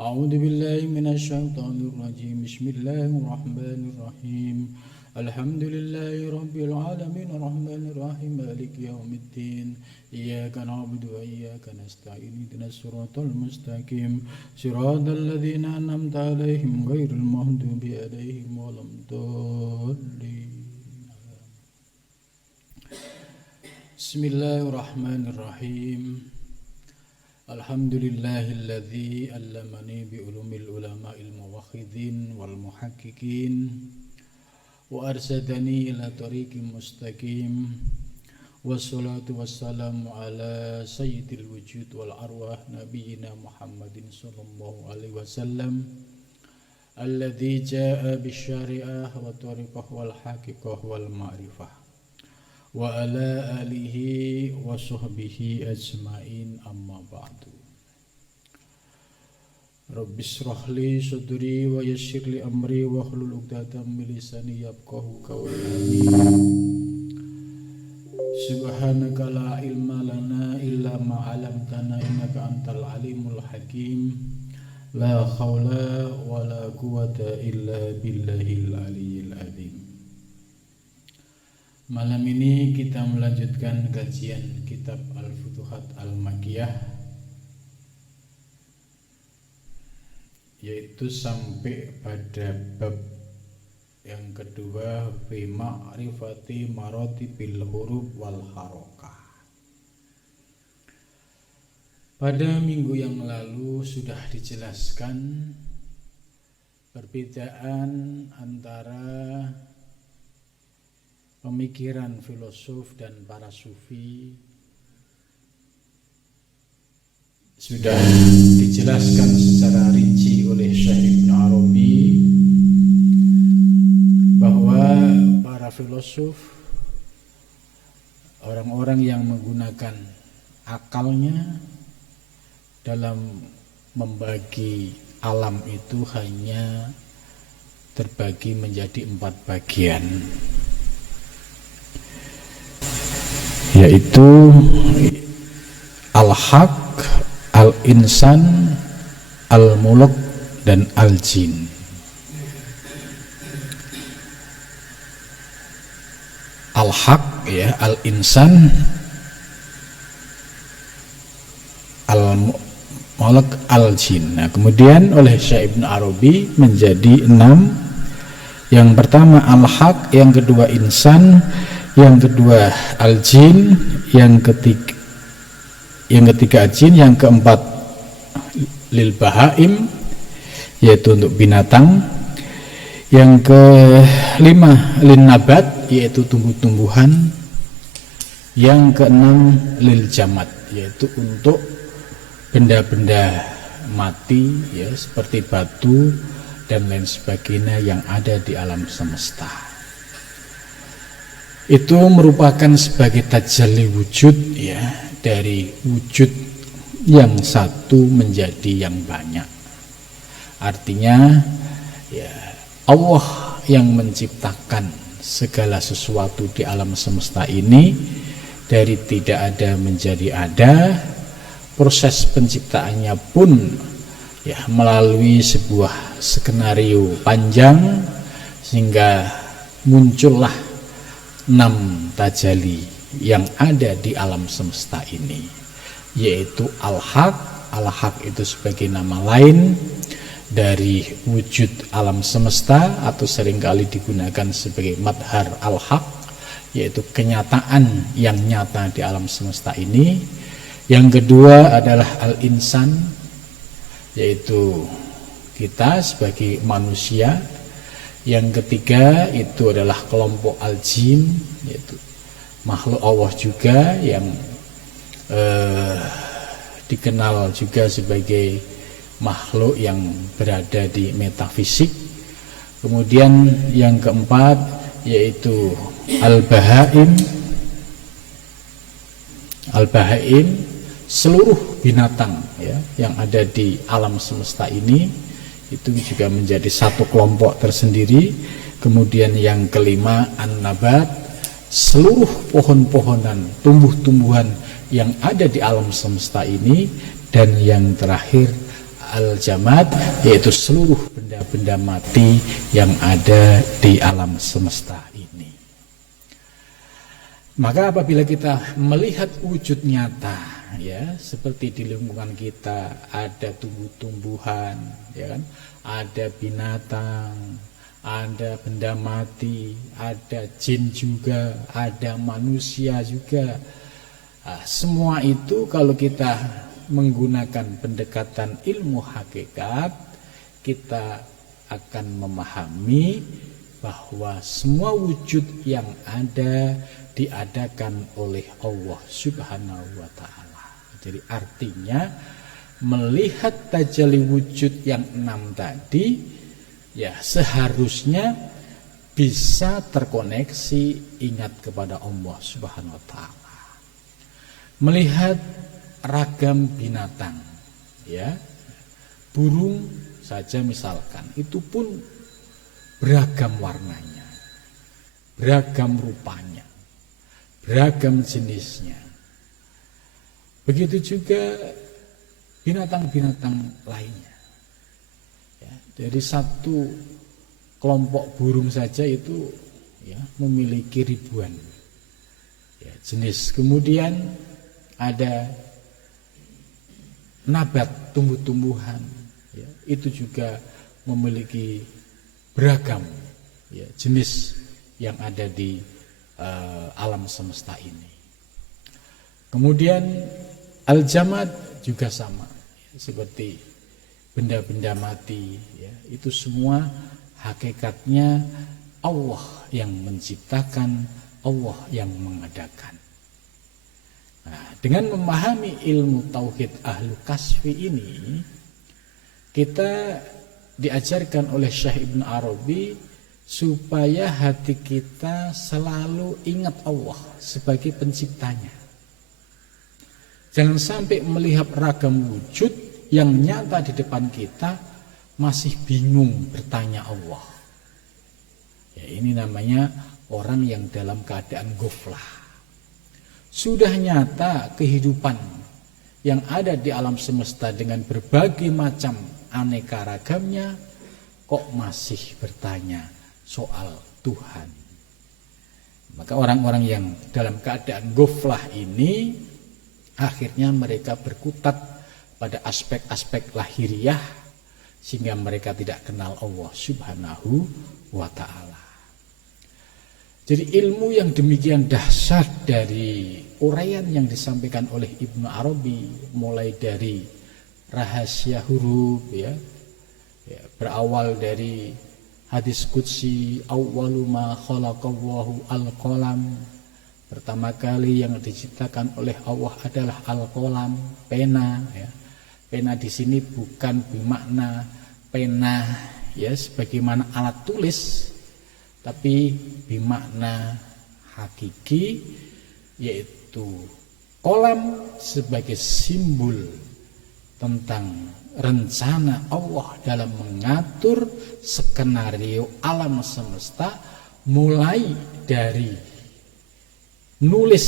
أعوذ بالله من الشيطان الرجيم بسم الله الرحمن الرحيم الحمد لله رب العالمين الرحمن الرحيم مالك يوم الدين إياك نعبد وإياك نستعين اهدنا الصراط المستقيم صراط الذين أنعمت عليهم غير المغضوب عليهم ولا الضالين بسم الله الرحمن الرحيم Alhamdulillahilladzi allamani bi ulumil ulama'il muwahhidin wal muhaqqiqin wa arsadani ila tariqim mustaqim wassalatu wassalamu ala sayyidil wujud wal arwah nabiyyina Muhammadin sallallahu alaihi wasallam alladzi jaa'a bisyari'ah wa tariqah wal haqiqah wal ma'rifah wa ala alihi wa sahbihi ajma'in amma ba'du. Rabbi shrah li sadri wa yassir li amri wa hlul 'uqdatam min lisani yafqahu qawli. Subhanaka la ilma lana illa ma 'allamtana innaka antal alimul hakim. La haula wa la quwwata illa billahil aliyyil azim. Malam ini kita melanjutkan kajian kitab Al-Futuhat Al-Makkiyah, yaitu sampai pada bab yang kedua fi ma'rifati maratibil huruf wal harokah. Pada minggu yang lalu sudah dijelaskan perbedaan antara pemikiran filosof dan para sufi. Sudah dijelaskan secara rinci oleh Syekh Ibn Arabi bahwa para filosof, orang-orang yang menggunakan akalnya dalam membagi alam itu hanya terbagi menjadi 4 bagian, yaitu al-haq, al-insan, al-mulk, dan al-jin. Al-haq, ya, al-insan, al-mulk, al-jin. Nah, kemudian oleh Syekh Ibn Arabi menjadi 6. Yang pertama al-haq, yang kedua insan, yang kedua al-jin, yang ketiga jin, yang keempat lil bahaim, yaitu untuk binatang, yang kelima lin nabat, yaitu tumbuh-tumbuhan, yang keenam lil jamad, yaitu untuk benda-benda mati, ya, seperti batu dan lain sebagainya yang ada di alam semesta. Itu merupakan sebagai tajalli wujud, ya, dari wujud yang satu menjadi yang banyak. Artinya, ya, Allah yang menciptakan segala sesuatu di alam semesta ini dari tidak ada menjadi ada. Proses penciptaannya pun, ya, melalui sebuah skenario panjang sehingga muncullah 6 tajalli yang ada di alam semesta ini, yaitu al-haq. Al-haq itu sebagai nama lain dari wujud alam semesta, atau seringkali digunakan sebagai madhar al-haq, yaitu kenyataan yang nyata di alam semesta ini. Yang kedua adalah al-insan, yaitu kita sebagai manusia. Yang ketiga itu adalah kelompok al-jin, yaitu makhluk Allah juga yang dikenal juga sebagai makhluk yang berada di metafisik. Kemudian yang keempat yaitu al-bahaim. Al-bahaim seluruh binatang, ya, yang ada di alam semesta ini, itu juga menjadi satu kelompok tersendiri. Kemudian yang kelima an-nabat, seluruh pohon-pohonan, tumbuh-tumbuhan yang ada di alam semesta ini. Dan yang terakhir al-jamad, yaitu seluruh benda-benda mati yang ada di alam semesta ini. Maka apabila kita melihat wujud nyata, ya, seperti di lingkungan kita ada tumbuh-tumbuhan, ya kan, ada binatang, ada benda mati, ada jin juga, ada manusia juga. Nah, semua itu kalau kita menggunakan pendekatan ilmu hakikat, kita akan memahami bahwa semua wujud yang ada diadakan oleh Allah Subhanahu wa ta'ala. Jadi artinya melihat tajalli wujud yang 6 tadi, ya seharusnya bisa terkoneksi ingat kepada Allah Subhanahu wa ta'ala. Melihat ragam binatang, ya, burung saja misalkan, itu pun beragam warnanya, beragam rupanya, beragam jenisnya. Begitu juga binatang-binatang lainnya, ya, dari satu kelompok burung saja itu, ya, memiliki ribuan, ya, jenis. Kemudian ada nabat, tumbuh-tumbuhan, ya, itu juga memiliki beragam, ya, jenis yang ada di alam semesta ini. Kemudian al-jamad juga sama, ya, seperti benda-benda mati, ya, itu semua hakikatnya Allah yang menciptakan, Allah yang mengadakan. Nah, dengan memahami ilmu tauhid ahlu kasfi ini, kita diajarkan oleh Syekh Ibn Arabi supaya hati kita selalu ingat Allah sebagai penciptanya. Jangan sampai melihat ragam wujud yang nyata di depan kita masih bingung bertanya Allah. Ya, ini namanya orang yang dalam keadaan ghaflah. Sudah nyata kehidupan yang ada di alam semesta dengan berbagai macam aneka ragamnya, kok masih bertanya soal Tuhan. Maka orang-orang yang dalam keadaan ghaflah ini akhirnya mereka berkutat pada aspek-aspek lahiriah sehingga mereka tidak kenal Allah Subhanahu wa ta'ala. Jadi ilmu yang demikian dahsyat dari uraian yang disampaikan oleh Ibnu Arabi, mulai dari rahasia huruf, ya, berawal dari hadis qudsi awwalu ma khalaqallahu al-qalam, pertama kali yang diciptakan oleh Allah adalah al-qalam, pena, ya. Pena di sini bukan bermakna pena, ya, sebagaimana alat tulis, tapi bermakna hakiki, yaitu kolam sebagai simbol tentang rencana Allah dalam mengatur skenario alam semesta, mulai dari nulis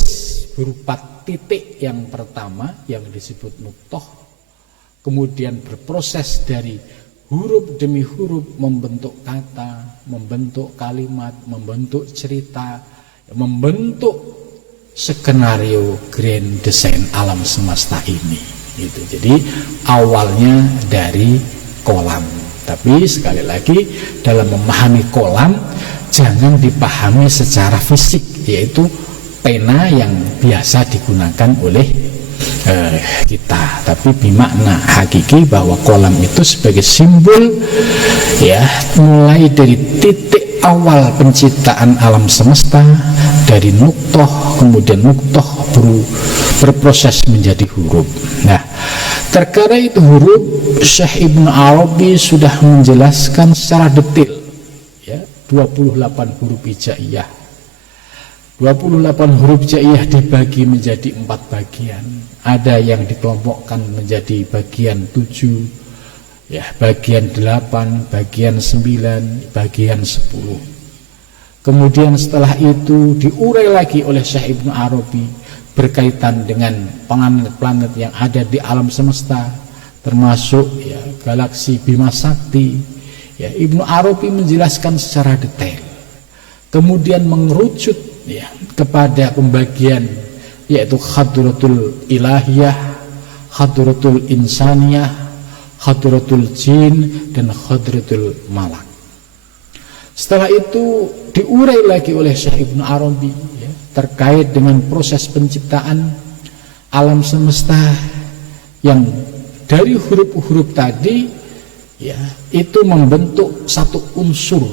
berupa titik yang pertama yang disebut nuqthah, kemudian berproses dari huruf demi huruf membentuk kata, membentuk kalimat, membentuk cerita, membentuk skenario grand design alam semesta ini. Gitu. Jadi awalnya dari kolam. Tapi sekali lagi dalam memahami kolam jangan dipahami secara fisik, yaitu pena yang biasa digunakan oleh kita, tapi bermakna hakiki bahwa kolam itu sebagai simbol, ya, mulai dari titik awal penciptaan alam semesta, dari nuqthah, kemudian nuqthah berproses menjadi huruf. Nah, terkadang itu huruf Syekh Ibn Arabi sudah menjelaskan secara detail, ya, 28 huruf hijaiyah. 28 huruf hijaiyah dibagi menjadi 4 bagian. Ada yang dikelompokkan menjadi bagian 7, ya, bagian 8, bagian 9, bagian 10. Kemudian setelah itu diurai lagi oleh Syekh Ibn Arabi berkaitan dengan planet-planet yang ada di alam semesta, termasuk ya galaksi Bima Sakti, ya Ibnu Arabi menjelaskan secara detail, kemudian mengerucut ya kepada pembagian yaitu hadratul ilahiyah, hadratul insaniyah, hadratul jin, dan hadratul malak. Setelah itu diurai lagi oleh Syekh Ibnu Arabi ya, terkait dengan proses penciptaan alam semesta yang dari huruf-huruf tadi ya itu membentuk satu unsur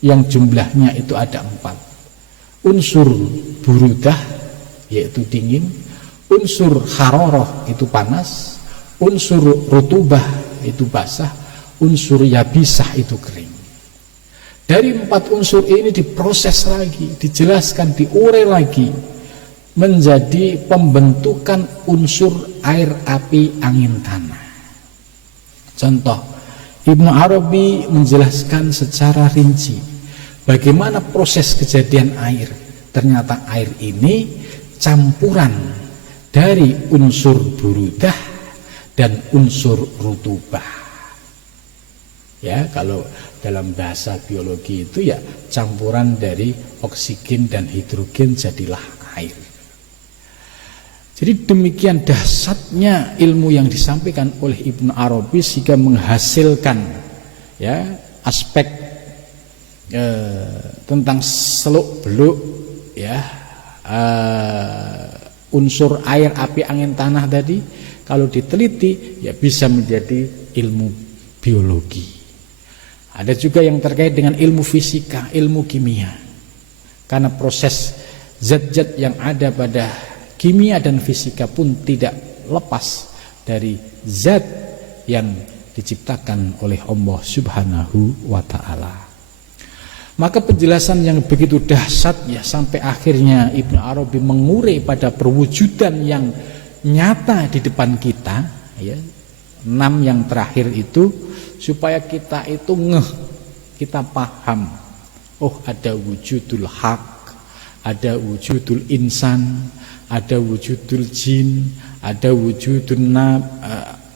yang jumlahnya itu ada 4. Unsur burudah yaitu dingin, unsur haroroh itu panas, unsur rutubah itu basah, unsur yabisah itu kering. Dari 4 unsur ini diproses lagi, dijelaskan, diurai lagi menjadi pembentukan unsur air, api, angin, tanah. Contoh, Ibnu Arabi menjelaskan secara rinci bagaimana proses kejadian air. Ternyata air ini campuran dari unsur burudah dan unsur rutubah. Ya, kalau dalam bahasa biologi itu ya campuran dari oksigen dan hidrogen jadilah air. Jadi demikian dahsyatnya ilmu yang disampaikan oleh Ibnu Arabi sehingga menghasilkan ya aspek tentang seluk beluk ya unsur air, api, angin, tanah tadi kalau diteliti ya bisa menjadi ilmu biologi. Ada juga yang terkait dengan ilmu fisika, ilmu kimia. Karena proses zat-zat yang ada pada kimia dan fisika pun tidak lepas dari zat yang diciptakan oleh Allah Subhanahu wa ta'ala. Maka penjelasan yang begitu dahsyat ya sampai akhirnya Ibnu Arabi mengurai pada perwujudan yang nyata di depan kita ya. 6 yang terakhir itu supaya kita itu kita paham. Oh, ada wujudul haq, ada wujudul insan, ada wujudul jin, ada wujudul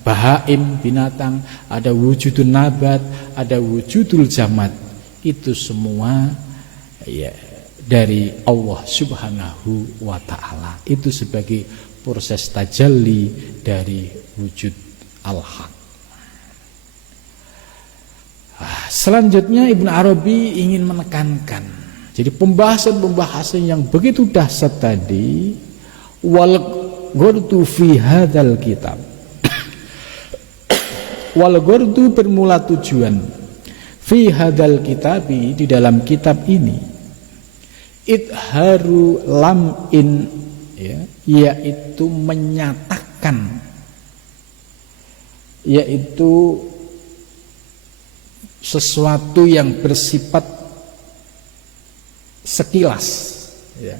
bahaim binatang, ada wujudul nabat, ada wujudul jamad. Itu semua ya dari Allah Subhanahu wa ta'ala. Itu sebagai proses tajalli dari wujud al-haq. Selanjutnya Ibnu Arabi ingin menekankan, jadi pembahasan-pembahasan yang begitu dahsyat tadi, wal ghurdu fi hadzal kitab. Wal ghurdu bermula tujuan fi hadzal kitabi di dalam kitab ini, idharu lam'in ya, yaitu menyatakan, yaitu sesuatu yang bersifat sekilas ya.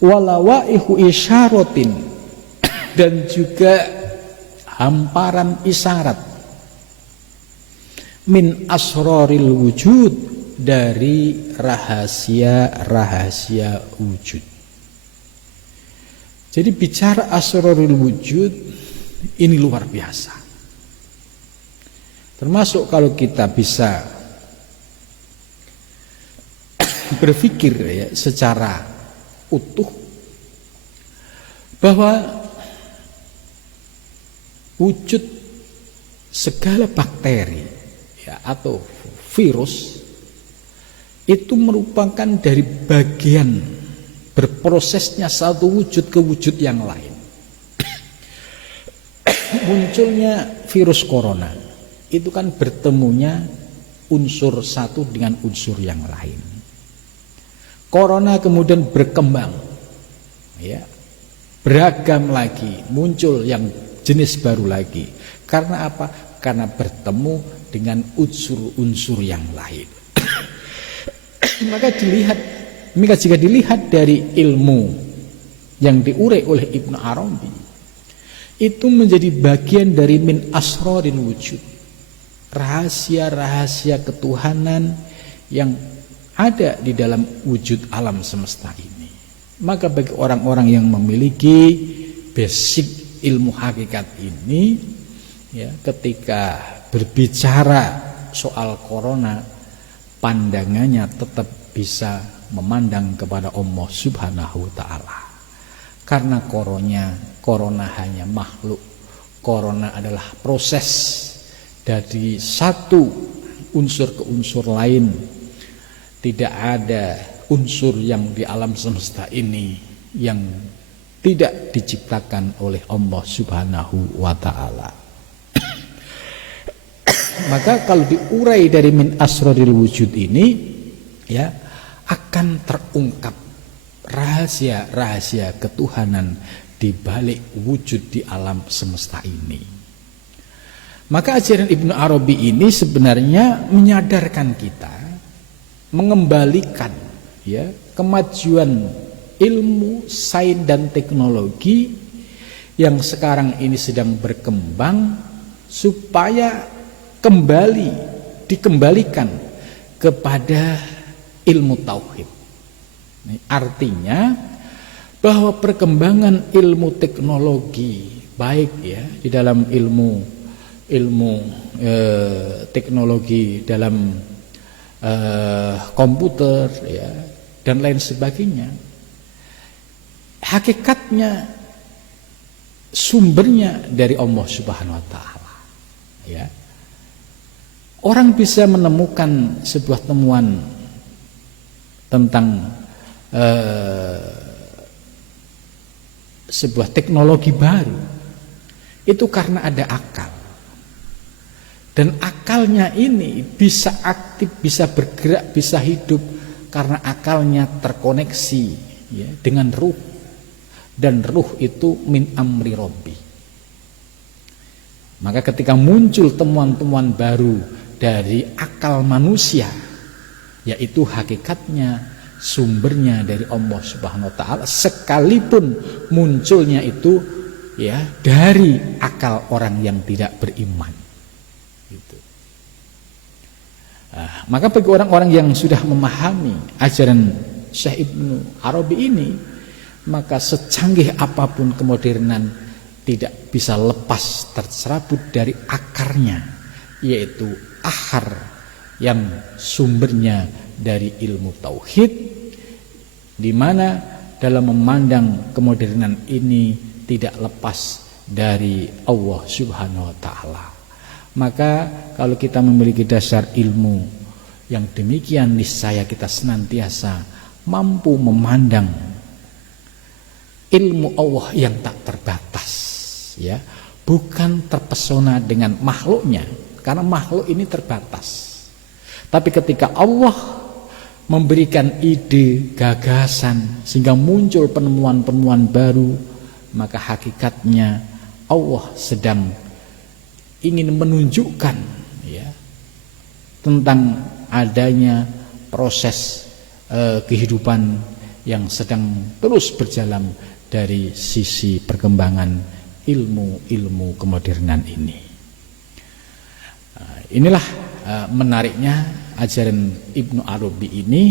Walawaihu isyaratin, dan juga hamparan isyarat, min asraril wujud, dari rahasia-rahasia wujud. Jadi bicara asrarul wujud ini luar biasa. Termasuk kalau kita bisa berpikir ya, secara utuh bahwa wujud segala bakteri ya, atau virus itu merupakan dari bagian berprosesnya satu wujud ke wujud yang lain. Munculnya virus corona itu kan bertemunya unsur satu dengan unsur yang lain. Corona kemudian berkembang ya, beragam lagi, muncul yang jenis baru lagi. Karena apa? Karena bertemu dengan unsur-unsur yang lain. Maka jika dilihat dari ilmu yang diurai oleh Ibnu Arabi, itu menjadi bagian dari min asrarin wujud, rahasia-rahasia ketuhanan yang ada di dalam wujud alam semesta ini. Maka bagi orang-orang yang memiliki basic ilmu hakikat ini, ya, ketika berbicara soal corona, pandangannya tetap bisa memandang kepada Allah Subhanahu wa Ta'ala. Karena corona hanya makhluk. Corona adalah proses dari satu unsur ke unsur lain. Tidak ada unsur yang di alam semesta ini yang tidak diciptakan oleh Allah Subhanahu wa Ta'ala. Maka kalau diurai dari min asraril wujud ini, ya, akan terungkap rahasia-rahasia ketuhanan di balik wujud di alam semesta ini. Maka ajaran Ibnu Arabi ini sebenarnya menyadarkan kita, mengembalikan, ya, kemajuan ilmu, sains dan teknologi yang sekarang ini sedang berkembang supaya dikembalikan kepada ilmu tauhid. Artinya bahwa perkembangan ilmu teknologi, baik ya di dalam ilmu teknologi dalam komputer, ya, dan lain sebagainya, hakikatnya sumbernya dari Allah Subhanahu wa Ta'ala, ya. Orang bisa menemukan sebuah temuan tentang sebuah teknologi baru itu karena ada akal, dan akalnya ini bisa aktif, bisa bergerak, bisa hidup karena akalnya terkoneksi, ya, dengan ruh, dan ruh itu min amri Rabbi. Maka ketika muncul temuan-temuan baru dari akal manusia, yaitu hakikatnya sumbernya dari Allah Subhanahu wa Ta'ala, sekalipun munculnya itu, ya, dari akal orang yang tidak beriman, gitu. Maka bagi orang-orang yang sudah memahami ajaran Syekh Ibnu Arabi ini, maka secanggih apapun kemodernan tidak bisa lepas terserabut dari akarnya, yaitu akar yang sumbernya dari ilmu tauhid, di mana dalam memandang kemodernan ini tidak lepas dari Allah Subhanahu wa Ta'ala. Maka kalau kita memiliki dasar ilmu yang demikian, niscaya kita senantiasa mampu memandang ilmu Allah yang tak terbatas, ya, bukan terpesona dengan makhluknya, karena makhluk ini terbatas. Tapi ketika Allah memberikan ide, gagasan, sehingga muncul penemuan-penemuan baru, maka hakikatnya Allah sedang ingin menunjukkan, ya, tentang adanya proses kehidupan yang sedang terus berjalan dari sisi perkembangan ilmu-ilmu kemodernan ini. Inilah menariknya ajaran Ibnu Arabi ini,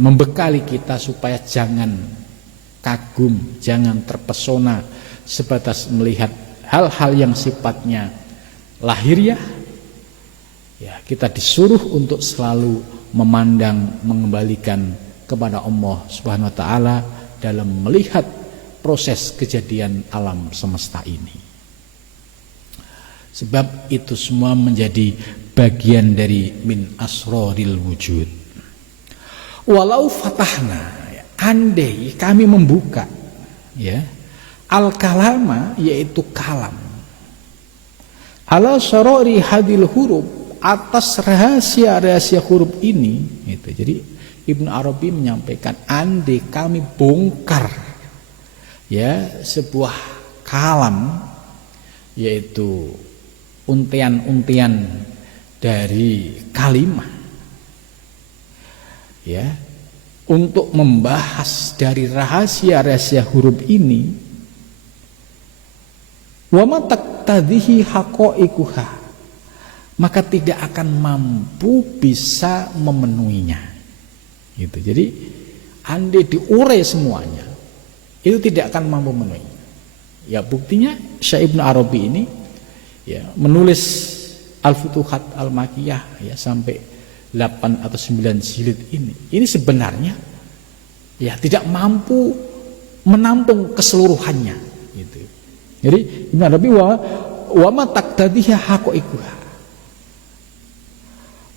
membekali kita supaya jangan kagum, jangan terpesona sebatas melihat hal-hal yang sifatnya lahiriah. Ya, kita disuruh untuk selalu memandang, mengembalikan kepada Allah Subhanahu wa Ta'ala dalam melihat proses kejadian alam semesta ini. Sebab itu semua menjadi bagian dari min asraril wujud. Walau fatahna, andai kami membuka, ya, al-kalama, yaitu kalam, ala syarari hadil huruf, atas rahasia-rahasia huruf ini, gitu. Jadi Ibnu Arabi menyampaikan, andai kami bongkar, ya, sebuah kalam, yaitu untian-untian dari kalimat, ya, untuk membahas dari rahasia-rahasia huruf ini, wa ma taqtadhihi haqa'iquha, maka tidak akan mampu bisa memenuhinya, gitu. Jadi andai diurai semuanya, itu tidak akan mampu memenuhi, Ya buktinya Syekh Ibnu Arabi ini ya menulis Al-Futuhat Al-Makkiyah ya sampai 8 atau 9 jilid ini. Ini sebenarnya ya tidak mampu menampung keseluruhannya gitu. Jadi Ibnu Arabi wa ma taqtadiha haqaiquha.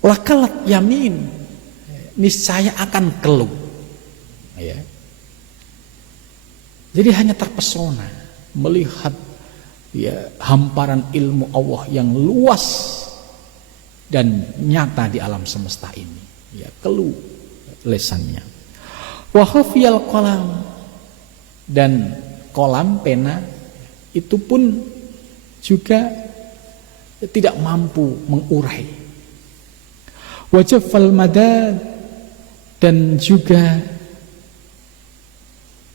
Lakalat yamin, niscaya akan keluh. Ya. Jadi hanya terpesona melihat ya hamparan ilmu Allah yang luas dan nyata di alam semesta ini. Ya, keluh lesannya. Wa khafiyal qalam, dan kolam pena itu pun juga tidak mampu mengurai. Wajafal madad, dan juga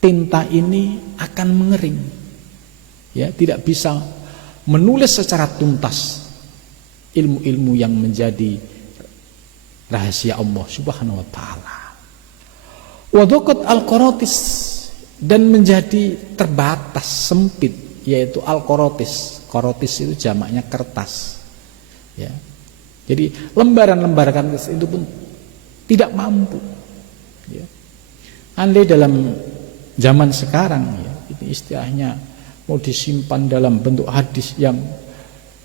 tinta ini akan mengering. Ya, tidak bisa menulis secara tuntas ilmu-ilmu yang menjadi rahasia Allah Subhanahu wa taala. Wa dhaqat al-qaratis, dan menjadi terbatas, sempit, yaitu al-qaratis. Qaratis itu jamaknya kertas. Ya. Jadi lembaran-lembaran kertas itu pun tidak mampu. Ya. Andai dalam zaman sekarang ya, ini istilahnya mau disimpan dalam bentuk hadis yang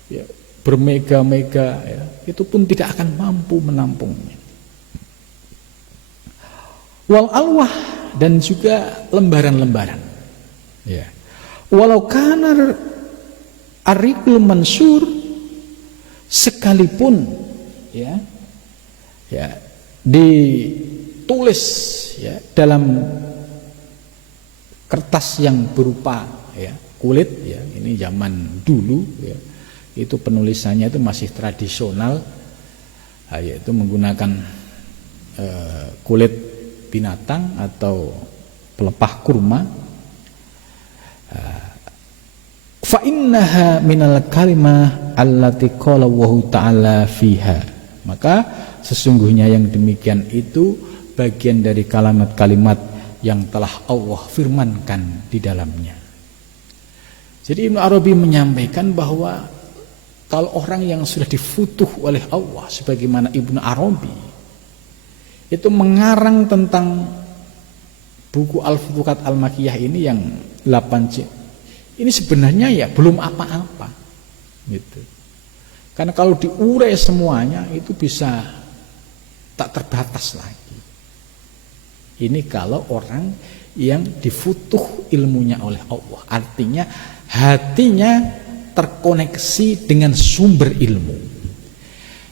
ya, bermega-mega ya, itu pun tidak akan mampu menampungnya. Wal alwah, dan juga lembaran-lembaran. Ya. Walau kana ariqul mansur, sekalipun ya ditulis ya dalam kertas yang berupa ya kulit ya, ini zaman dulu ya, itu penulisannya itu masih tradisional, yaitu menggunakan kulit binatang atau pelepah kurma. Fa innaha minal kalimah allati qala Allahu ta'ala fiha, maka sesungguhnya yang demikian itu bagian dari kalimat-kalimat yang telah Allah firmankan di dalamnya. Jadi Ibnu Arabi menyampaikan bahwa kalau orang yang sudah difutuh oleh Allah sebagaimana Ibnu Arabi itu mengarang tentang buku Al-Futuhat Al-Makkiyah ini yang 8 jilid, ini sebenarnya ya belum apa-apa gitu. Karena kalau diurai semuanya itu bisa tak terbatas lagi. Ini kalau orang yang difutuh ilmunya oleh Allah, artinya hatinya terkoneksi dengan sumber ilmu.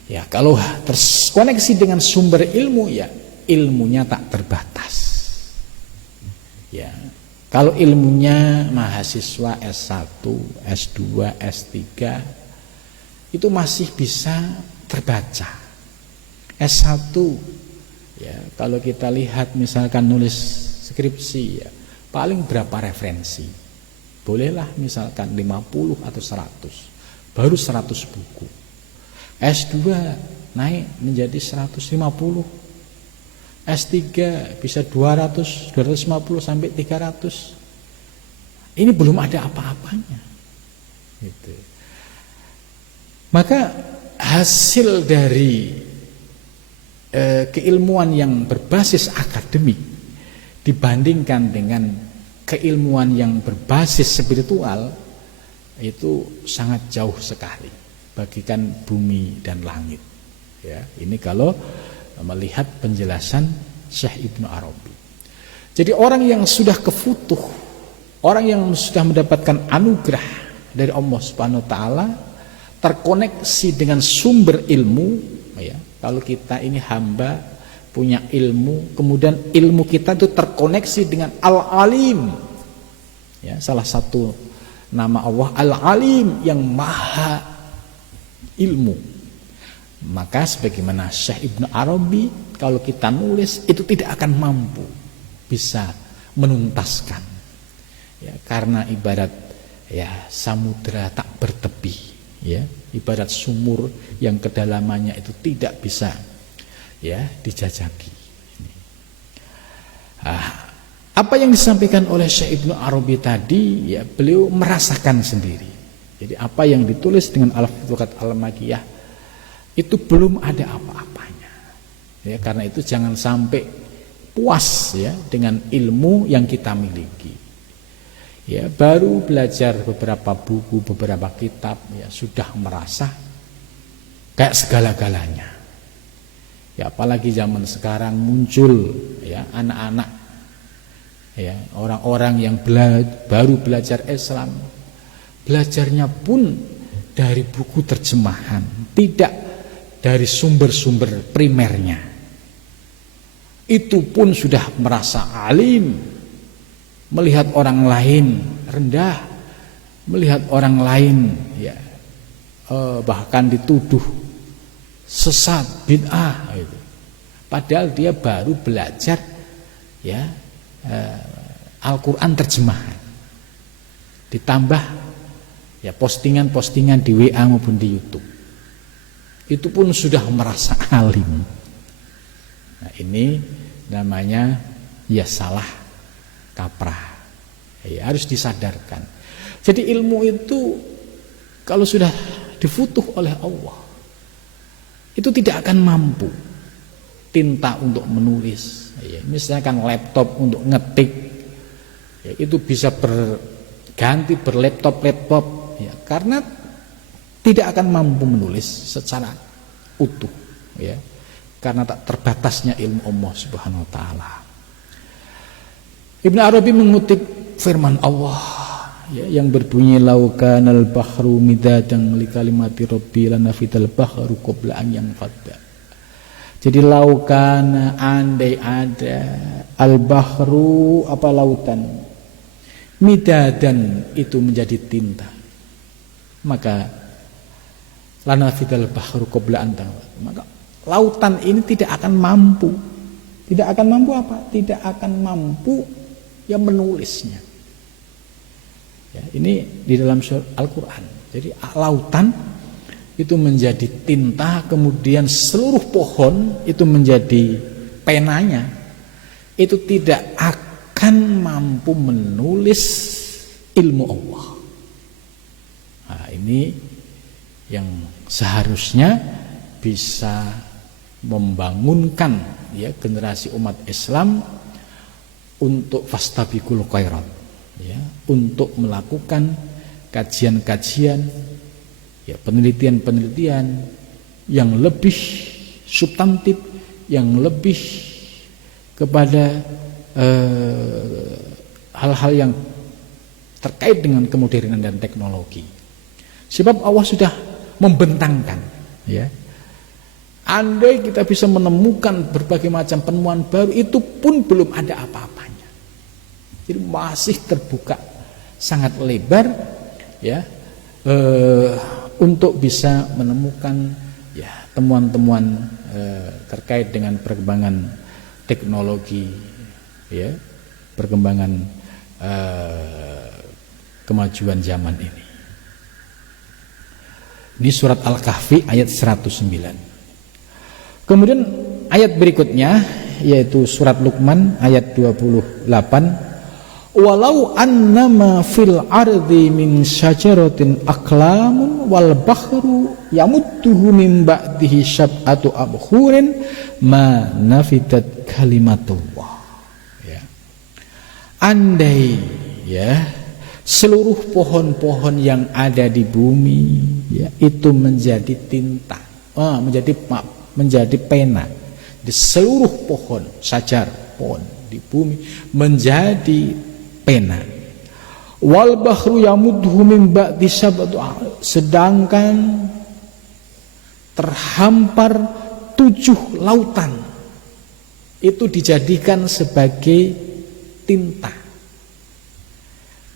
Ya, kalau terkoneksi dengan sumber ilmu ya ilmunya tak terbatas. Ya. Kalau ilmunya mahasiswa S1, S2, S3 itu masih bisa terbaca. S1 ya, kalau kita lihat misalkan nulis skripsi ya, paling berapa referensi? Bolehlah misalkan 50 atau 100. Baru 100 buku. S2 naik menjadi 150. S3 bisa 200, 250 sampai 300. Ini belum ada apa-apanya. Gitu. Maka hasil dari keilmuan yang berbasis akademik dibandingkan dengan keilmuan yang berbasis spiritual itu sangat jauh sekali, bagikan bumi dan langit. Ya, ini kalau melihat penjelasan Syekh Ibnu Arabi. Jadi orang yang sudah kefutuh, orang yang sudah mendapatkan anugerah dari Allah Subhanahu wa taala, terkoneksi dengan sumber ilmu ya. Kalau kita ini hamba punya ilmu, kemudian ilmu kita itu terkoneksi dengan Al-Alim. Ya, salah satu nama Allah Al-Alim yang maha ilmu. Maka sebagaimana Syekh Ibnu Arabi, kalau kita nulis itu tidak akan mampu bisa menuntaskan ya, karena ibarat ya samudra tak bertepi ya, ibarat sumur yang kedalamannya itu tidak bisa ya dijajaki. Apa yang disampaikan oleh Syekh Ibnu Arabi tadi, ya beliau merasakan sendiri. Jadi apa yang ditulis dengan Al-Futuhat Al-Makkiyah itu belum ada apa-apanya. Ya, karena itu jangan sampai puas ya dengan ilmu yang kita miliki. Ya, baru belajar beberapa buku, beberapa kitab, ya sudah merasa kayak segala-galanya. Ya, apalagi zaman sekarang muncul ya anak-anak, ya orang-orang yang baru belajar Islam, belajarnya pun dari buku terjemahan, tidak dari sumber-sumber primernya. Itu pun sudah merasa alim, melihat orang lain rendah, melihat orang lain ya bahkan dituduh sesat, bid'ah gitu. Padahal dia baru belajar ya Al-Quran terjemahan, ditambah ya postingan-postingan di WA maupun di YouTube, itu pun sudah merasa alim. Nah, ini namanya ya salah kaprah, ya, harus disadarkan. Jadi ilmu itu kalau sudah difutuh oleh Allah, itu tidak akan mampu. Tinta untuk menulis, ya, misalkan laptop untuk ngetik, ya, itu bisa berganti berlaptop, ya, karena tidak akan mampu menulis secara utuh, ya, karena tak terbatasnya ilmu Allah Subhanahu Wa Taala. Ibnu Arabi mengutip firman Allah, ya, yang berbunyi laukanal bahru midadan li kalimati rabbi lanafidal bahru qabla an yanfadda. Jadi laukan, andai ada al-bahru apa lautan, midadan itu menjadi tinta, maka lanafidal bahru qabla an tanfad. Maka lautan ini tidak akan mampu. Tidak akan mampu apa? Tidak akan mampu yang menulisnya. Ya, ini di dalam Al-Quran. Jadi lautan itu menjadi tinta, kemudian seluruh pohon itu menjadi penanya, itu tidak akan mampu menulis ilmu Allah. Nah, ini yang seharusnya bisa membangunkan ya generasi umat Islam untuk fastabiqul khairat, ya, untuk melakukan kajian-kajian, ya, penelitian-penelitian yang lebih substantif, yang lebih kepada hal-hal yang terkait dengan kemodernan dan teknologi. Sebab Allah sudah membentangkan, ya. Andai kita bisa menemukan berbagai macam penemuan baru, itu pun belum ada apa-apanya. Jadi masih terbuka sangat lebar, ya, untuk bisa menemukan ya temuan-temuan terkait dengan perkembangan teknologi, ya, perkembangan kemajuan zaman ini. Ini surat Al-Kahfi ayat 109. Kemudian ayat berikutnya yaitu surat Luqman ayat 28. Walau annama fil ardi min syajaratin aqlamun wal bahru yamudduhu min ba'dihi syab'atu abhurin ma nafidat kalimatullah. Ya. Andai ya seluruh pohon-pohon yang ada di bumi ya itu menjadi tinta, menjadi pena. Di seluruh pohon sajar, pohon di bumi menjadi pena. Wal bahru yamudhu min ba'di sab'atu, sedangkan terhampar 7 lautan itu dijadikan sebagai tinta.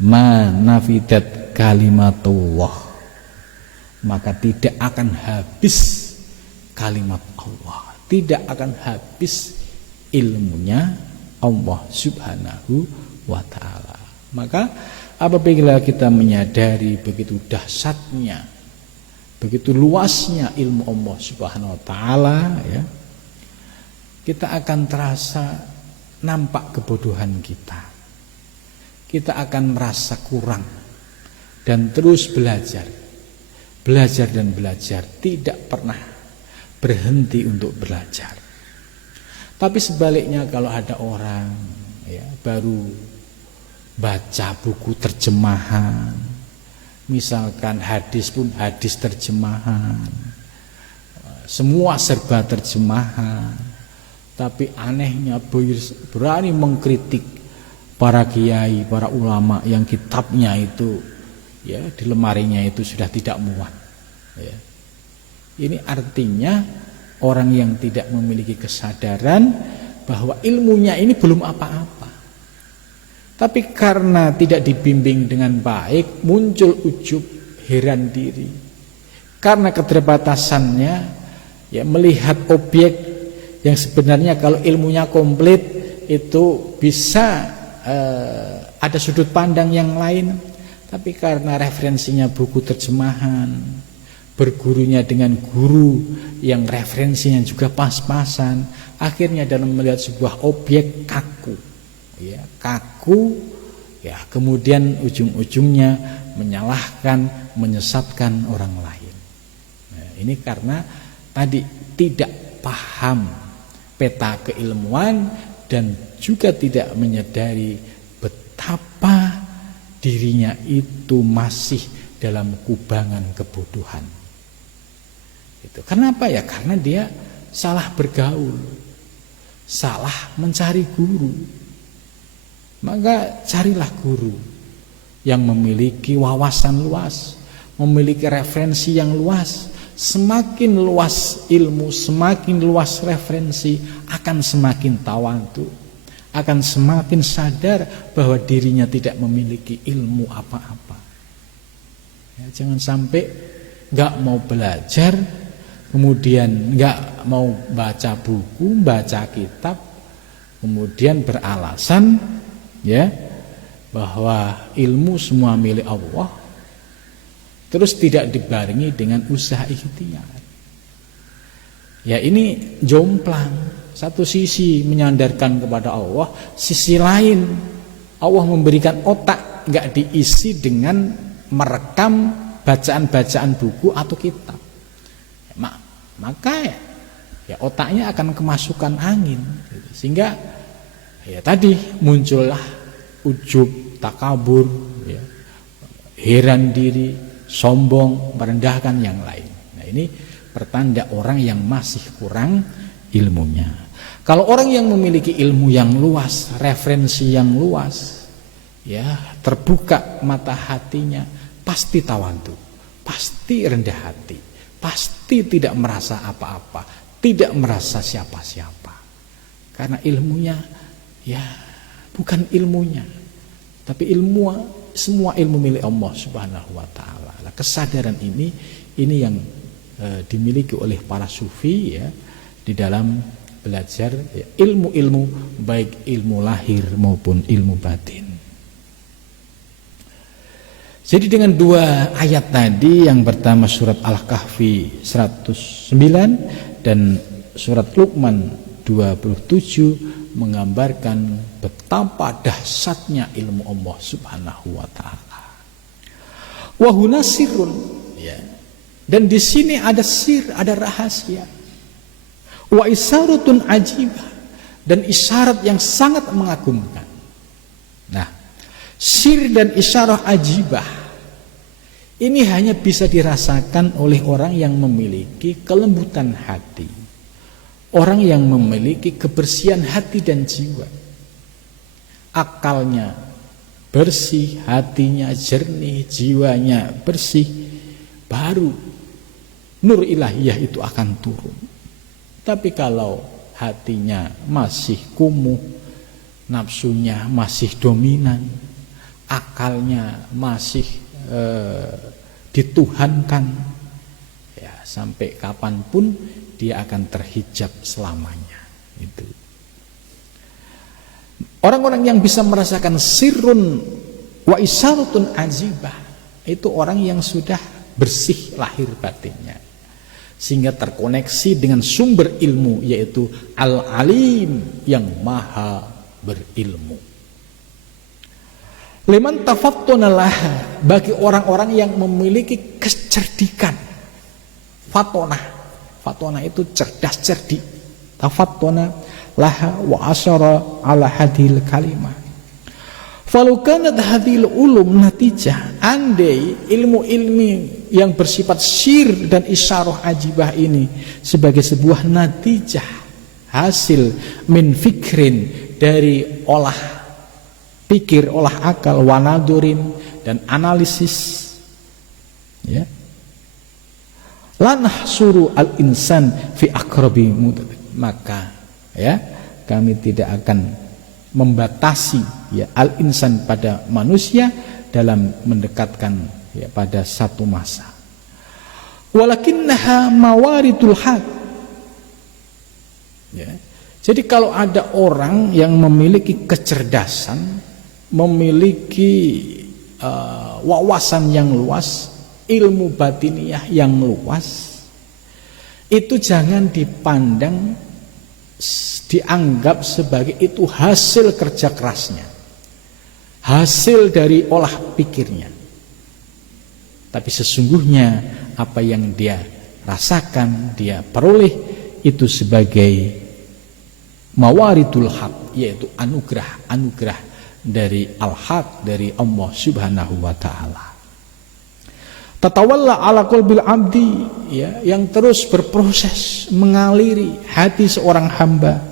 Ma nafidat kalimatullah, maka tidak akan habis kalimat Allah, tidak akan habis ilmunya Allah Subhanahu wa ta'ala. Maka apabila kita menyadari begitu dahsyatnya, begitu luasnya ilmu Allah Subhanahu wa ta'ala, ya, kita akan terasa nampak kebodohan kita. kita akan merasa kurang dan terus belajar dan belajar, tidak pernah berhenti untuk belajar. Tapi sebaliknya kalau ada orang baru baca buku terjemahan, misalkan hadis pun hadis terjemahan, semua serba terjemahan, tapi anehnya berani mengkritik para kiai, para ulama yang kitabnya itu di lemarinya itu sudah tidak muat. Ini artinya orang yang tidak memiliki kesadaran bahwa ilmunya ini belum apa-apa. Tapi karena tidak dibimbing dengan baik, muncul ujub, heran diri. Karena keterbatasannya melihat objek yang sebenarnya kalau ilmunya komplit itu bisa ada sudut pandang yang lain. Tapi karena referensinya buku terjemahan, bergurunya dengan guru yang referensinya juga pas-pasan, akhirnya dalam melihat sebuah objek kaku, kemudian ujung-ujungnya menyalahkan, menyesatkan orang lain. Nah, ini karena tadi tidak paham peta keilmuan dan juga tidak menyadari betapa dirinya itu masih dalam kubangan kebodohan. Kenapa ya? Karena dia salah bergaul, salah mencari guru. Maka carilah guru yang memiliki wawasan luas, memiliki referensi yang luas. Semakin luas ilmu, semakin luas referensi, akan semakin tawadhu, akan semakin sadar bahwa dirinya tidak memiliki ilmu apa-apa. Jangan sampai gak mau belajar, kemudian gak mau baca buku, baca kitab, kemudian beralasan bahwa ilmu semua milik Allah, terus tidak dibarengi dengan usaha ikhtiar. Ini jomplang. Satu sisi menyandarkan kepada Allah, sisi lain Allah memberikan otak gak diisi dengan merekam bacaan-bacaan buku atau kitab. Maka otaknya akan kemasukan angin, sehingga tadi muncullah ujub, takabur, heran diri, sombong, merendahkan yang lain. Nah, ini pertanda orang yang masih kurang ilmunya. Kalau orang yang memiliki ilmu yang luas, referensi yang luas, terbuka mata hatinya, pasti tawadhu, pasti rendah hati, pasti tidak merasa apa-apa, tidak merasa siapa-siapa. Karena ilmunya bukan ilmunya, tapi semua ilmu milik Allah Subhanahu wa taala. Kesadaran ini yang dimiliki oleh para sufi di dalam belajar ilmu-ilmu, baik ilmu lahir maupun ilmu batin. Jadi dengan dua ayat tadi, yang pertama surat Al-Kahfi 109 dan surat Luqman 27 menggambarkan betapa dahsyatnya ilmu Allah Subhanahu wa taala. Wa huna sirrun, dan di sini ada sir, ada rahasia. Wa isyaratun ajibah, dan isyarat yang sangat mengagumkan. Nah, sir dan isyarah ajibah ini hanya bisa dirasakan oleh orang yang memiliki kelembutan hati, orang yang memiliki kebersihan hati dan jiwa. Akalnya bersih, hatinya jernih, jiwanya bersih, baru nur ilahiyah itu akan turun. Tapi kalau hatinya masih kumuh, nafsunya masih dominan, akalnya masih dituhankan, sampai kapanpun dia akan terhijab selamanya. Itu orang-orang yang bisa merasakan sirrun wa isyaratun ajibah, itu orang yang sudah bersih lahir batinnya, sehingga terkoneksi dengan sumber ilmu, yaitu Al-Alim, yang maha berilmu. Liman tafattuna laha, bagi orang-orang yang memiliki kecerdikan. Fatona itu cerdas cerdik. Tafattuna laha wa asyara ala hadhil kalimah. Falau kanat hadhil ulum natijah, andai ilmu-ilmu yang bersifat sir dan isyarah ajibah ini sebagai sebuah natijah, hasil min fikrin, dari olah pikir, olah akal, wanadurin, dan analisis, ya, lanah suruh al insan fi akrabi mudad, maka ya kami tidak akan membatasi ya al insan pada manusia dalam mendekatkan ya pada satu masa. Walakinnaha mawaridul haq, ya. Jadi kalau ada orang yang memiliki kecerdasan, memiliki wawasan yang luas, ilmu batiniah yang luas, itu jangan dipandang, dianggap sebagai itu hasil kerja kerasnya, hasil dari olah pikirnya. Tapi sesungguhnya apa yang dia rasakan, dia peroleh itu sebagai mawaridul haq, yaitu anugerah dari al-haq, dari Allah Subhanahu wa taala. Tatawalla ala qalbil abdi, ya, yang terus berproses mengaliri hati seorang hamba,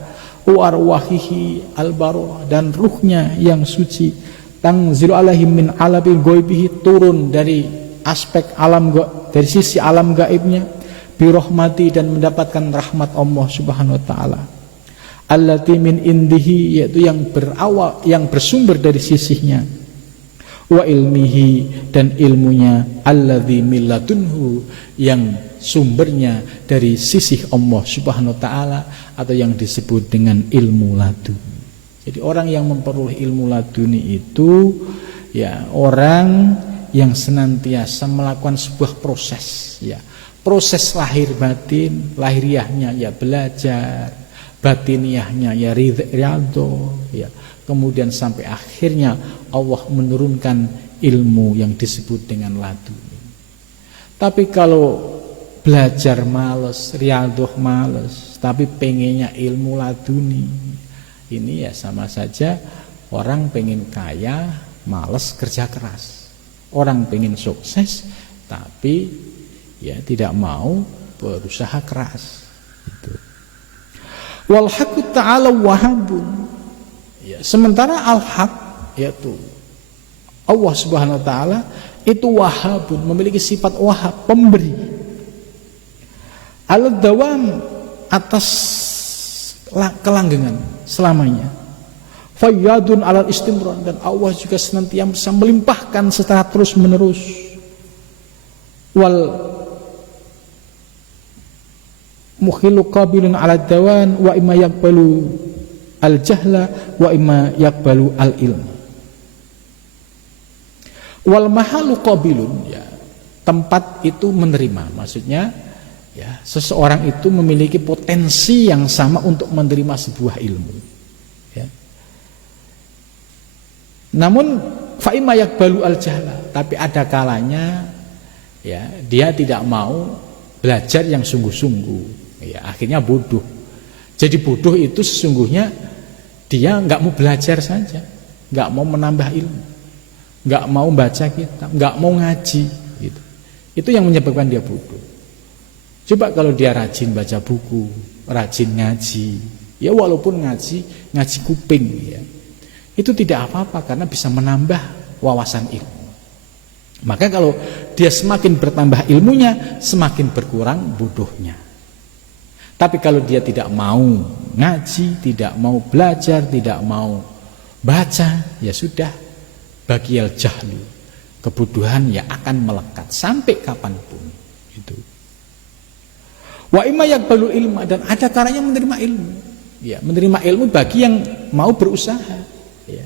wa arwahihi al-bararah, dan ruhnya yang suci, tanzilu alaihim min alabil ghaibihi, turun dari aspek alam, dari sisi alam gaibnya, bi rahmati, dan mendapatkan rahmat Allah Subhanahu wa taala. Allati min indihi, yaitu yang berawal, yang bersumber dari sisinya, wa ilmihi, dan ilmunya, alladzi min ladunhu, yang sumbernya dari sisi Allah Subhanahu wa taala, atau yang disebut dengan ilmu ladun. Jadi orang yang memperoleh ilmu laduni itu ya orang yang senantiasa melakukan sebuah proses, ya, proses lahir batin, lahiriahnya ya belajar, batiniahnya ya riyadhah, ya, kemudian sampai akhirnya Allah menurunkan ilmu yang disebut dengan laduni. Tapi kalau belajar males, riyadhah males, tapi pengennya ilmu laduni, ini ya sama saja orang pengen kaya males kerja keras, orang pengen sukses tapi ya tidak mau berusaha keras, gitu. Wal haqqu ta'ala wahabun, ya, sementara al-haq yaitu Allah Subhanahu wa taala itu wahabun, memiliki sifat wahab, pemberi, al-dawam, atas kelanggengan selamanya, fayyadun alal istimrar, dan Allah juga senantiasa melimpahkan secara terus menerus, wal mukhilu qabilun ala dawan wa imma yaqbalu al jahla wa imma yaqbalu al ilm. Wal mahalu qabilun, ya, tempat itu menerima, maksudnya ya seseorang itu memiliki potensi yang sama untuk menerima sebuah ilmu, ya. Namun fa imma yaqbalu al jahla, tapi ada kalanya ya dia tidak mau belajar yang sungguh-sungguh, ya, akhirnya bodoh. Jadi bodoh itu sesungguhnya dia nggak mau belajar saja, nggak mau menambah ilmu, nggak mau baca kitab, nggak mau ngaji, gitu. Itu yang menyebabkan dia bodoh. Coba kalau dia rajin baca buku, rajin ngaji, ya walaupun ngaji kuping, ya, itu tidak apa-apa karena bisa menambah wawasan ilmu. Maka kalau dia semakin bertambah ilmunya, semakin berkurang bodohnya. Tapi kalau dia tidak mau ngaji, tidak mau belajar, tidak mau baca, ya sudah, baqiyal jahlu, kebodohan ya akan melekat sampai kapanpun, gitu. Wa imma yaqbalu ilma, dan ada caranya menerima ilmu, ya, menerima ilmu bagi yang mau berusaha, ya.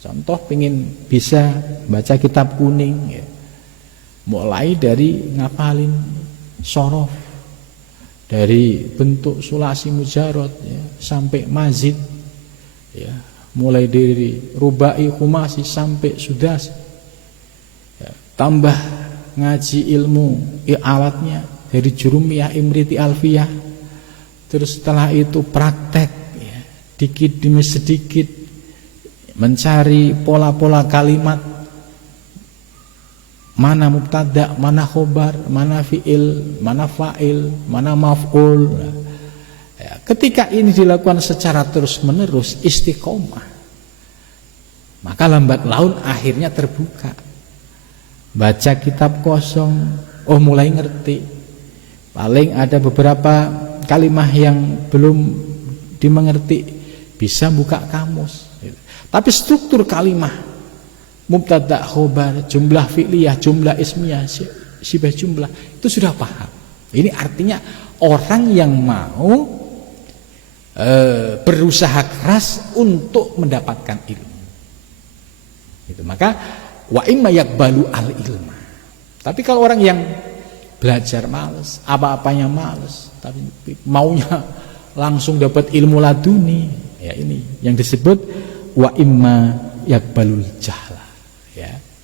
Contoh pengen bisa baca kitab kuning, ya, mulai dari ngapalin sorof, dari bentuk sulasi mujarot, ya, sampai mazid, ya, mulai dari rubai, khumasi sampai sudasi, ya, tambah ngaji ilmu alatnya dari jurumiyah, imriti, alfiyah, terus setelah itu praktek, ya, dikit demi sedikit mencari pola-pola kalimat, mana mubtada, mana khobar, mana fi'il, mana fa'il, mana maf'ul. Ya, ketika ini dilakukan secara terus-menerus, istiqomah, maka lambat laun akhirnya terbuka. Baca kitab kosong, oh mulai ngerti. Paling ada beberapa kalimah yang belum dimengerti, bisa buka kamus. Tapi struktur kalimah, mubtada, khobar, jumlah fi'liyah, jumlah ismiyah, sibah jumlah, itu sudah paham. Ini artinya orang yang mau berusaha keras untuk mendapatkan ilmu. Itu maka wa imma yakbalu al ilma. Tapi kalau orang yang belajar males, apa-apanya males, tapi maunya langsung dapat ilmu laduni, ya ini yang disebut wa imma yakbalul jahla.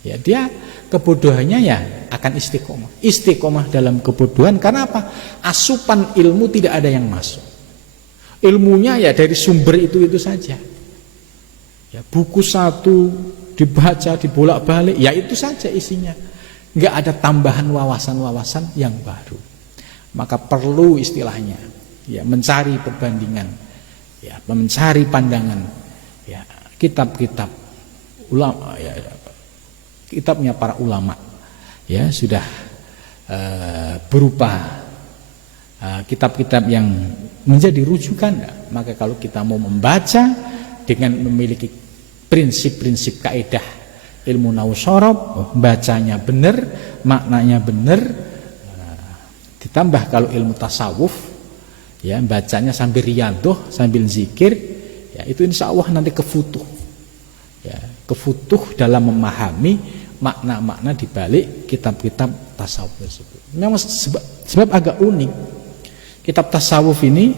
Ya dia kebodohannya ya akan istiqomah. Istiqomah dalam kebodohan karena apa? Asupan ilmu tidak ada yang masuk. Ilmunya ya dari sumber itu saja. Ya, buku satu dibaca, dibolak-balik, ya itu saja isinya. Enggak ada tambahan wawasan-wawasan yang baru. Maka perlu istilahnya ya mencari perbandingan, ya mencari pandangan, ya kitab-kitab ulama, ya kitabnya para ulama, ya sudah berupa kitab-kitab yang menjadi rujukan. Maka kalau kita mau membaca dengan memiliki prinsip-prinsip kaidah ilmu nahwu shorob, bacanya benar, maknanya benar, ditambah kalau ilmu tasawuf, ya bacanya sambil riyadhah, sambil zikir, ya itu insya Allah nanti kefutuh, ya kefutuh dalam memahami makna-makna dibalik kitab-kitab tasawuf tersebut. Memang sebab agak unik. Kitab tasawuf ini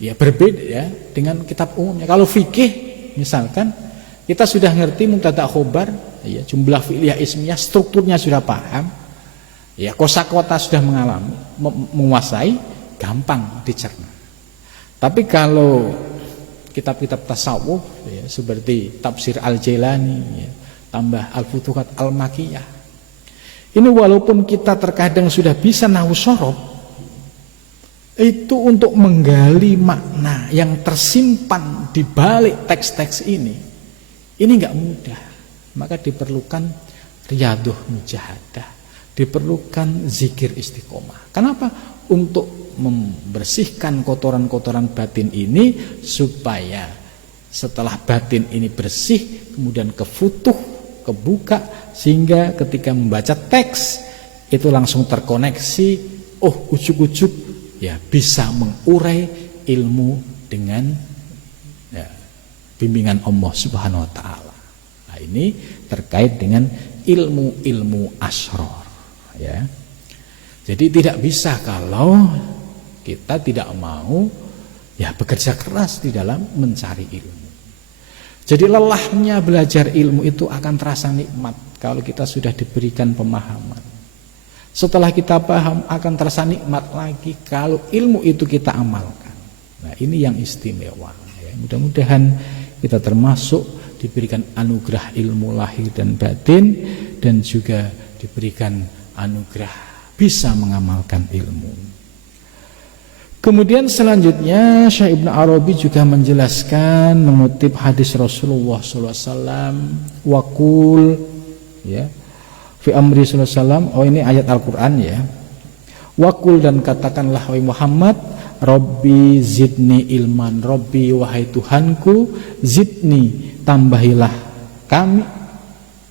ya berbeda ya dengan kitab umumnya. Kalau fikih misalkan kita sudah ngerti mubtada khobar, ya jumlah fi'liyah ismiyah, strukturnya sudah paham, ya kosakata sudah menguasai, gampang dicerna. Tapi kalau kitab-kitab tasawuf ya, seperti tafsir Al-Jailani, ya, tambah Al-Futuhat Al-Makiyah, ini walaupun kita terkadang sudah bisa nahwu shorob, itu untuk menggali makna yang tersimpan di balik teks-teks ini enggak mudah. Maka diperlukan riyadhah mujahadah, diperlukan zikir istiqomah. Kenapa? Untuk membersihkan kotoran-kotoran batin ini, supaya setelah batin ini bersih kemudian kefutuh, kebuka, sehingga ketika membaca teks itu langsung terkoneksi, oh ujuk-ujuk ya bisa mengurai ilmu dengan ya, bimbingan Allah Subhanahu wa taala. Nah, ini terkait dengan ilmu-ilmu asrar, ya. Jadi tidak bisa kalau kita tidak mau ya bekerja keras di dalam mencari ilmu. Jadi lelahnya belajar ilmu itu akan terasa nikmat kalau kita sudah diberikan pemahaman. Setelah kita paham akan terasa nikmat lagi kalau ilmu itu kita amalkan. Nah ini yang istimewa, ya. Mudah-mudahan kita termasuk diberikan anugerah ilmu lahir dan batin, dan juga diberikan anugerah bisa mengamalkan ilmu. Kemudian selanjutnya Syekh Ibnu Arabi juga menjelaskan, mengutip hadis Rasulullah SAW, waqul, ya, fi amri sallallahu alaihi wasallam. Oh ini ayat Al-Quran, ya. Waqul, dan katakanlah wahai Muhammad, Rabbi zidni ilman, Rabbi wahai Tuhanku, zidni tambahilah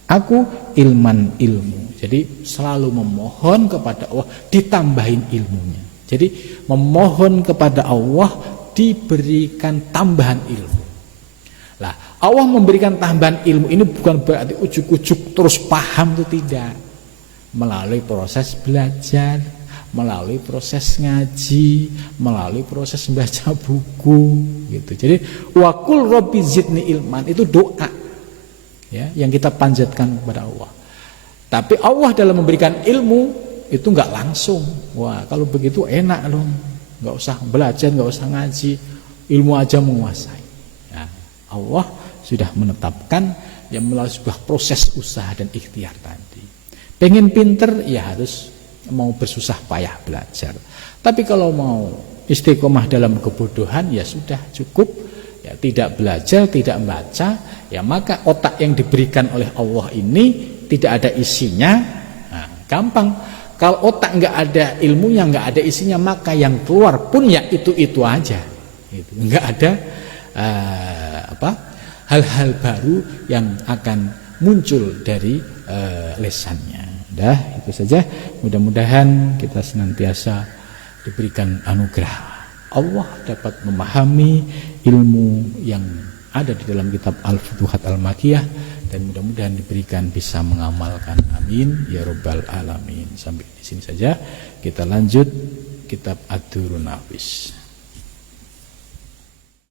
aku ilman, ilmu. Jadi selalu memohon kepada Allah ditambahin ilmunya. Jadi memohon kepada Allah diberikan tambahan ilmu. Lah, Allah memberikan tambahan ilmu ini bukan berarti ujuk-ujuk terus paham, itu tidak. Melalui proses belajar, melalui proses ngaji, melalui proses membaca buku gitu. Jadi waqul rabbi zidni ilman itu doa ya yang kita panjatkan kepada Allah. Tapi Allah dalam memberikan ilmu itu nggak langsung. Wah, kalau begitu enak dong. Nggak usah belajar, nggak usah ngaji, ilmu aja menguasai. Ya, Allah sudah menetapkan yang melalui sebuah proses usaha dan ikhtiar tadi. Pengen pinter ya harus mau bersusah payah belajar. Tapi kalau mau istiqomah dalam kebodohan ya sudah cukup. Ya, tidak belajar, tidak membaca, ya maka otak yang diberikan oleh Allah ini tidak ada isinya. Nah, gampang. Kalau otak nggak ada ilmunya, nggak ada isinya, maka yang keluar pun ya itu aja. Gitu. Nggak ada hal-hal baru yang akan muncul dari lesannya. Dah itu saja. Mudah-mudahan kita senantiasa diberikan anugerah Allah dapat memahami ilmu yang ada di dalam kitab Al-Futuhat Al-Makkiyah dan mudah-mudahan diberikan bisa mengamalkan. Amin ya rabbal alamin. Sampai di sini saja kita lanjut kitab Ad-Durrun Nafis.